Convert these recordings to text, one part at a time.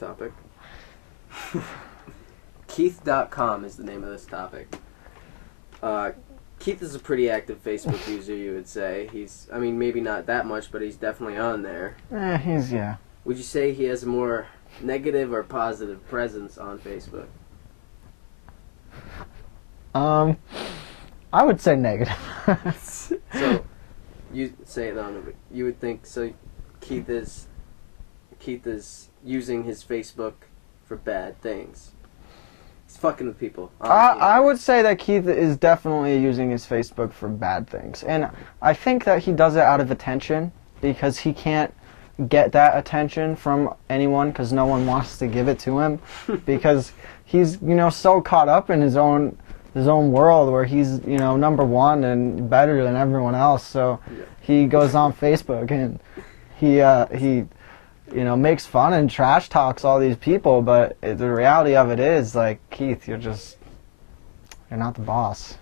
topic. Keith.com is the name of this topic. Keith is a pretty active Facebook user, you would say. I mean, maybe not that much, but he's definitely on there. Yeah. Would you say he has a more negative or positive presence on Facebook? I would say negative. So, you say it on. You would think so. Keith is using his Facebook for bad things. He's fucking with people. I would say that Keith is definitely using his Facebook for bad things, and I think that he does it out of attention because he can't get that attention from anyone because no one wants to give it to him because he's so caught up in his own world where he's number one and better than everyone else. So he goes on Facebook and he makes fun and trash talks all these people, but the reality of it is, like, Keith, you're not the boss.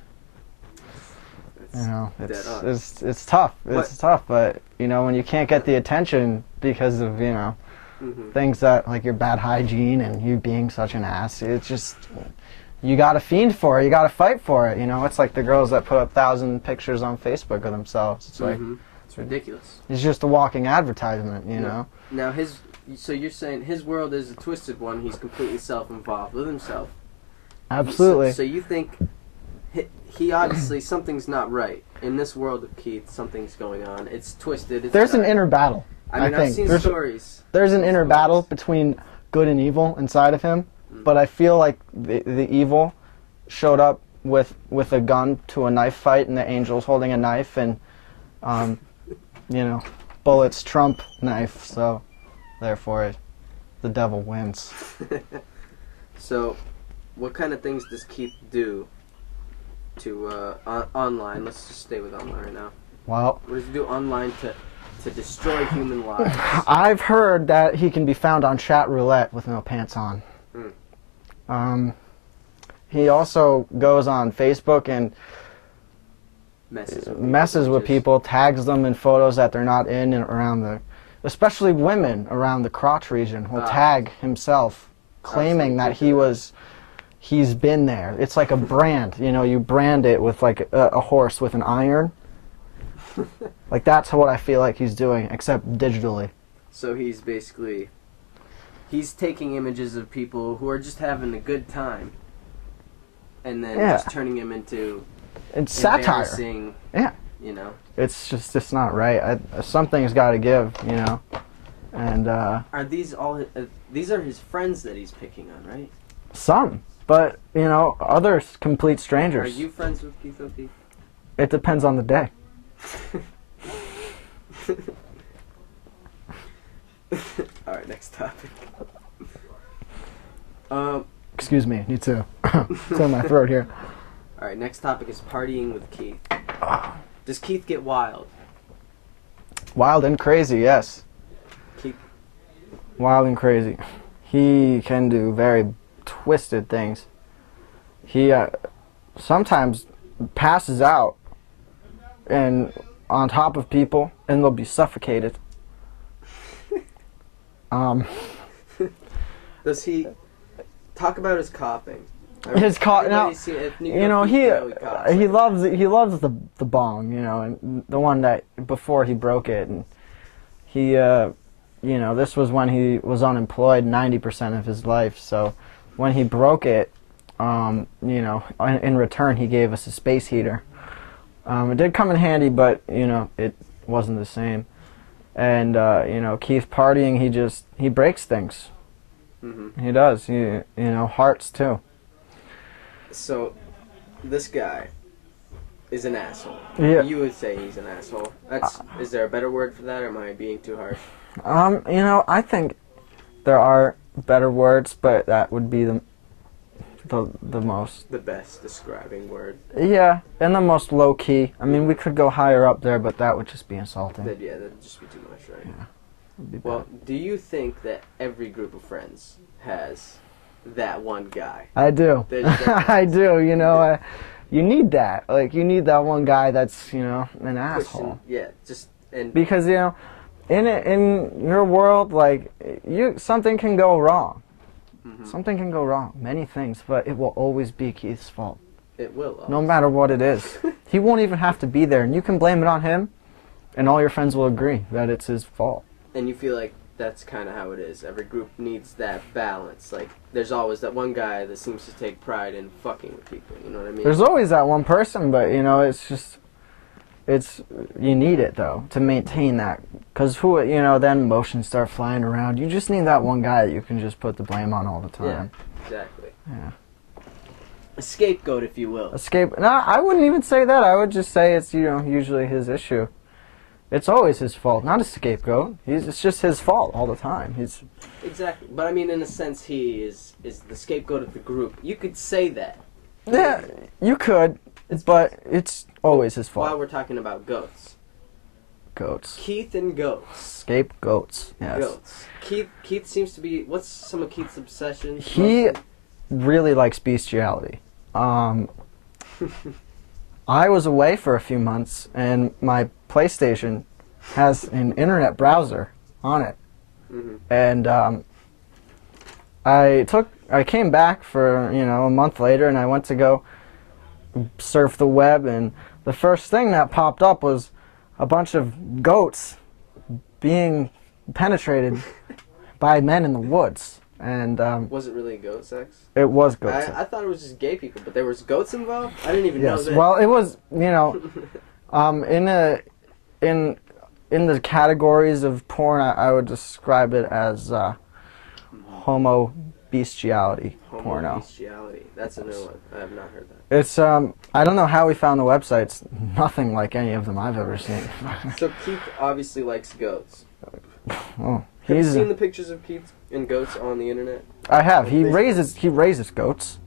It's tough. It's tough, but when you can't get the attention because of things that, like, your bad hygiene and you being such an ass, it's just, you gotta fiend for it. You gotta fight for it. It's like the girls that put up 1,000 pictures on Facebook of themselves. It's like it's ridiculous. It's just a walking advertisement, know. Now so you're saying his world is a twisted one. He's completely self-involved with himself. Absolutely. So you think he obviously something's not right in this world of Keith. Something's going on. It's twisted. There's an inner battle. I think I've seen stories. There's an inner battle between good and evil inside of him, but I feel like the evil showed up with a gun to a knife fight, and the angel's holding a knife, and bullets trump knife, so therefore the devil wins. So, what kind of things does Keith do to online? Let's just stay with online right now. Well, what does he do online to destroy human lives? I've heard that he can be found on chat roulette with no pants on. He also goes on Facebook and messes with people, tags them in photos that they're not in and around especially women around the crotch region will tag himself, claiming that he's been there. It's like a brand, you brand it with like a horse with an iron. Like, that's what I feel like he's doing, except digitally. So he's taking images of people who are just having a good time, and then just turning them into satire. Yeah. It's not right. Something's got to give, And are these all? These are his friends that he's picking on, right? Some, but others complete strangers. Are you friends with Keith O'Keefe? It depends on the day. All right, next topic. Excuse me, need to clear my throat here. All right, next topic is partying with Keith. Does Keith get wild? Wild and crazy, yes. Keith? Wild and crazy. He can do very twisted things. He sometimes passes out and on top of people, and they'll be suffocated. Does he talk about his coughing? His now, he loves the bong, and the one that before he broke it, and he this was when he was unemployed 90% of his life. So when he broke it, in return he gave us a space heater. It did come in handy, but it wasn't the same. And Keith partying, he breaks things. He does. Hearts too. So, this guy is an asshole. Yeah. You would say he's an asshole. Is there a better word for that, or am I being too harsh? I think there are better words, but that would be the best describing word. Yeah, and the most low key. I mean, we could go higher up there, but that would just be insulting. That'd just be too much, right? Yeah. Well, do you think that every group of friends has that one guy? I do. I do. You need that. Like, you need that one guy that's an asshole. Yeah, because in your world, like, something can go wrong. Mm-hmm. Something can go wrong, many things, but it will always be Keith's fault. It will. Always. No matter what it is. He won't even have to be there, and you can blame it on him, and all your friends will agree that it's his fault. And you feel like that's kind of how it is. Every group needs that balance. Like, there's always that one guy that seems to take pride in fucking with people. You know what I mean? There's always that one person, but, you know, you need it, though, to maintain that. Because, then emotions start flying around. You just need that one guy that you can just put the blame on all the time. Yeah, exactly. Yeah. A scapegoat, if you will. No, I wouldn't even say that. I would just say it's, usually his issue. It's always his fault, not a scapegoat. It's just his fault all the time. Exactly. But, I mean, in a sense, he is the scapegoat of the group. You could say that. Yeah, you could, but it's always his fault. While we're talking about goats. Goats. Keith and goats. Scapegoats, yes. Goats. Keith seems to be... What's some of Keith's obsessions? He really likes bestiality. I was away for a few months, and my PlayStation has an internet browser on it. Mm-hmm. And I came back for, a month later, and I went to go surf the web, and the first thing that popped up was a bunch of goats being penetrated by men in the woods. And was it really goat sex? It was goat sex. I thought it was just gay people, but there was goats involved? I didn't even know that. Well, it was, in the categories of porn, I would describe it as homo bestiality porno. Homo bestiality. That's a new one. I have not heard that. It's I don't know how we found the website. It's nothing like any of them I've ever seen. So Keith obviously likes goats. Oh, Have you seen the pictures of Keith and goats on the internet? I have. He raises goats.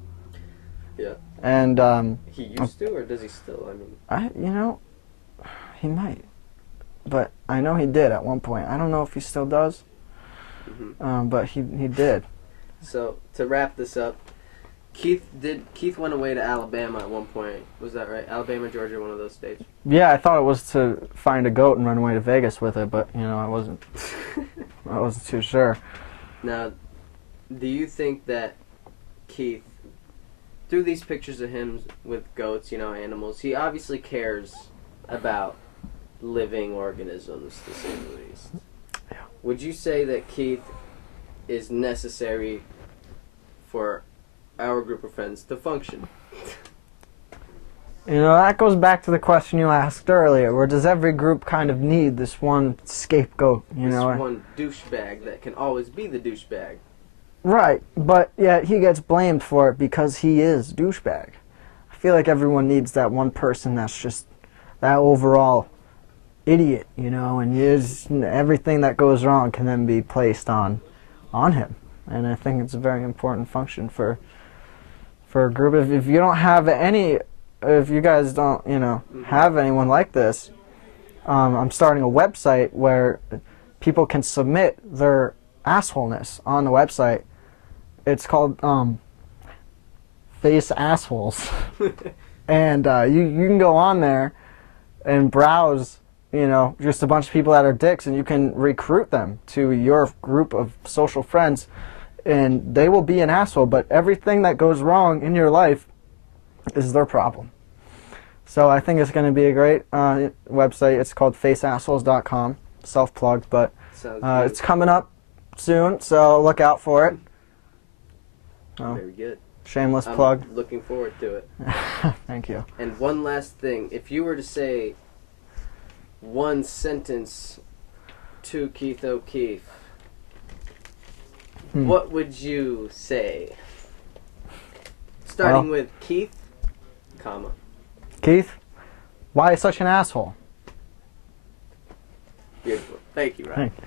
Yeah. And he used to, or does he still? I mean, he might. But I know he did at one point. I don't know if he still does. Mm-hmm. But he did. So to wrap this up, Keith went away to Alabama at one point. Was that right? Alabama, Georgia, one of those states. Yeah, I thought it was to find a goat and run away to Vegas with it, but I wasn't. I wasn't too sure. Now, do you think that Keith, through these pictures of him with goats, animals, he obviously cares about living organisms, to say the least. Yeah. Would you say that Keith is necessary for our group of friends to function? That goes back to the question you asked earlier, where does every group kind of need this one scapegoat, This one douchebag that can always be the douchebag. Right, but yet he gets blamed for it because he is douchebag. I feel like everyone needs that one person that's just that overall idiot, and everything that goes wrong can then be placed on him. And I think it's a very important function for a group. If you don't have if you guys don't, have anyone like this, I'm starting a website where people can submit their assholeness on the website. It's called Face Assholes. And you can go on there and browse, just a bunch of people that are dicks, and you can recruit them to your group of social friends, and they will be an asshole, but everything that goes wrong in your life is their problem. So I think it's going to be a great website. It's called faceassholes.com. Self-plugged, but it's coming up soon, so look out for it. Very good. Shameless plug. Looking forward to it. Thank you. And one last thing. If you were to say one sentence to Keith O'Keefe, what would you say? Starting with Keith, comma. Keith, why such an asshole? Beautiful. Thank you, Ryan. Thank you.